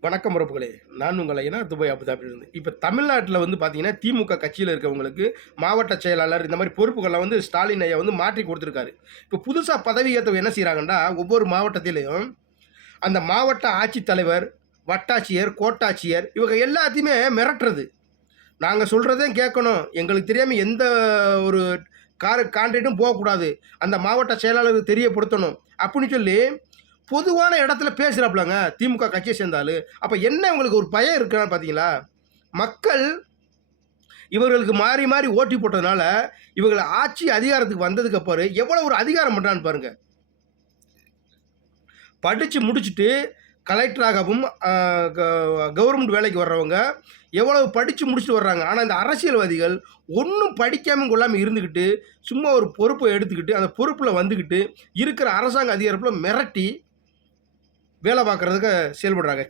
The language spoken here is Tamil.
வணக்கம் உறவுகளே. நான் உங்கள் ஐயனா துபாய் அபுதாபிலிருந்து. இப்ப தமிழ்நாட்டுல பார்த்தீங்கன்னா, திமுக கட்சியில இருக்கவங்களுக்கு மாவட்ட செயலாளர் இந்த மாரி பொறுப்புகள ஸ்டாலின் ஐயா மாற்றி குடுத்துருக்காரு. இப்ப புதுசா பதவி ஏத்தவங்க என்ன செய்றாங்கன்னா, ஒவ்வொரு மாவட்டத்திலயும் அந்த மாவட்ட ஆட்சித்தலைவர், வட்டாட்சியர், கோட்டாட்சியர் இவங்க எல்லாத்தையுமே மிரட்டுறது. நாங்க சொல்றதையும் கேட்கணும். எங்களுக்கு தெரியாம எந்த ஒரு கான்ட்ராக்டும் போகக்கூடாது. அந்த மாவட்ட செயலாளருக்கு தெரியப்படுத்தணும். அப்படின்னு சொல்லி பொதுவான இடத்துல பேசுறாப்புலங்க. திமுக கட்சியை சேர்ந்த ஆளு. அப்ப என்ன உங்களுக்கு ஒரு பயம் இருக்கான்னு பார்த்தீங்களா? மக்கள் இவர்களுக்கு மாறி, மாறி ஓட்டி போட்டதுனால, இவங்கள ஆட்சி அதிகாரத்துக்கு வந்ததுக்கு அப்புறம் எவ்வளவு ஒரு அதிகாரம் பண்றான்னு பாருங்க. படிச்சு முடிச்சுட்டு கலெக்டராகவும் கவர்மெண்ட் வேலைக்கு வர்றவங்க எவ்வளவு படிச்சு முடிச்சுட்டு வர்றாங்க. ஆனா இந்த அரசியல்வாதிகள் ஒண்ணும் படிக்காம கொள்ளாம இருந்துகிட்டு, சும்மா ஒரு பொறுப்ப எடுத்துக்கிட்டு, அந்த பொறுப்புல வந்துகிட்டு, இருக்கிற அரசாங்க அதிகாரத்துல மிரட்டி வேலை பார்க்கறதுக்கு செயல்படுறாங்க.